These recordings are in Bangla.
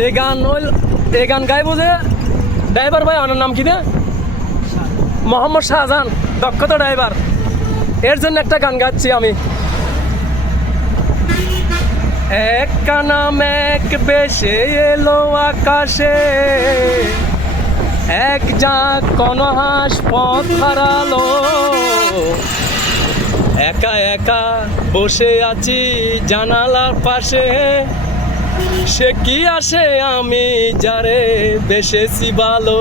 এই গান গাইবো যে ড্রাইভার ভাই ওনার নাম কি রে? মোহাম্মদ শাহজাহান, দক্ষতা ড্রাইভার। এর জন্য একটা গান গাচ্ছি আমি। এক কানা মেঘ বেশে এলো আকাশে, এক ঝাঁক কোনো হাঁস পথ হারালো, একা একা বসে আছি জানালার পাশে, সে কি আসে আমি যারে বেসেছি ভালো।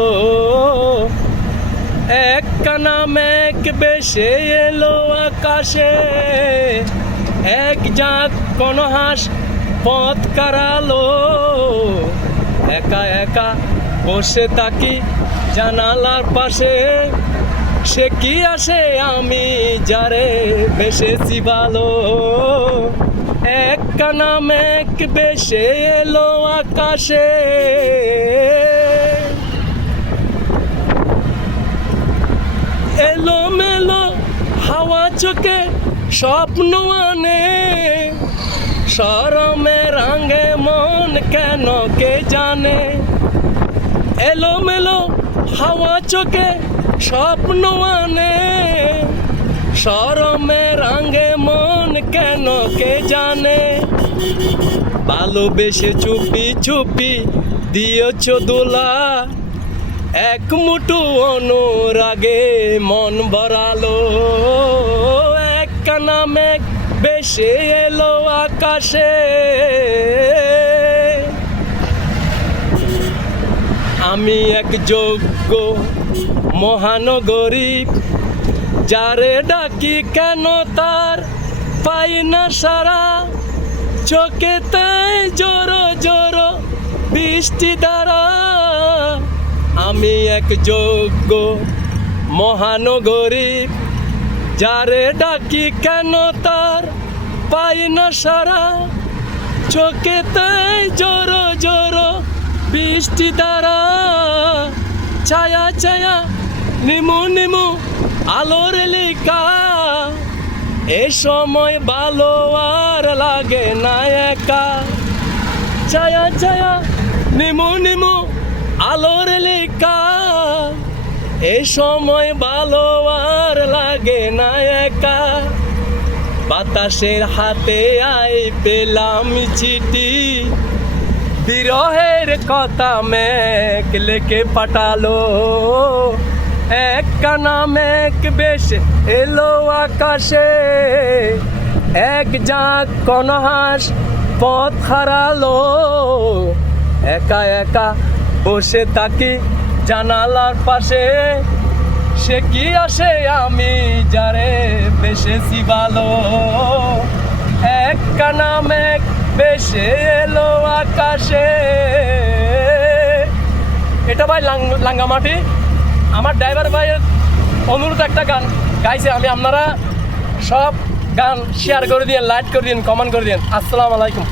এক কানা মেঘ বেশে এলো আকাশে, এক ঝাঁক কোনো হাঁস পথ কারালো, একা একা বসে থাকি জানালার পাশে, সে কি আসে আমি যারে বেসেছি ভালো। এক কানা মেঘ বেশে এলো আকাশে। এলো মেলো হাওয়া চোখে স্বপ্ন আনে, শরমে রাঙে মন কেন কে জানে। এলো মেলো হাওয়া চোখে স্বপ্ন আনে, শরমে রাঙে মন কেন কে জানে। ভালোবেসে চুপি চুপি দিয়েছ দোলা, এক মুঠো অনুরাগে মন ভরালো। এক কানা মেঘ বেশে এলো আকাশে। আমি এক যোগ্য মহানগরী, যারে ডাকি কেন তার পাই না সারা, চোখেতে জোরো জোরো বৃষ্টি দ্বারা। আমি এক যোগ্য মহানগরী, যারে ডাকি কেন তার পাই না সারা, চোখেতে জোরো জোরো বৃষ্টি দ্বারা। ছায়া ছায়া নিমু নিমু আলোর লেখা, এ সময় ভালো আর লাগে না একা। ছায়া ছায়া নিমু নিমু আলোর লেখা, এ সময় ভালো আর লাগে না একা। বাতাসের হাতে আই পেলাম চিঠি, বিরহের কথা মেঘ লেকে পাঠালো। এক কানা মেঘ বেশে এলো আকাশে, এক ঝাঁক কোনো হাঁস পথ হারালো, একা একা বসে থাকি জানালার পাশে, সে কি আসে আমি যারে বেসেছি ভালো। এক কানা মেঘ বেশে এলো আকাশে। এটা ভাই লাঙ্গামাটি, আমার ড্রাইভার ভাইয়ের অনুরোধ একটা গান গাইছে আমি। আপনারা সব গান শেয়ার করে দিন, লাইক করে দিন, কমেন্ট করে দিন। আসসালামু আলাইকুম।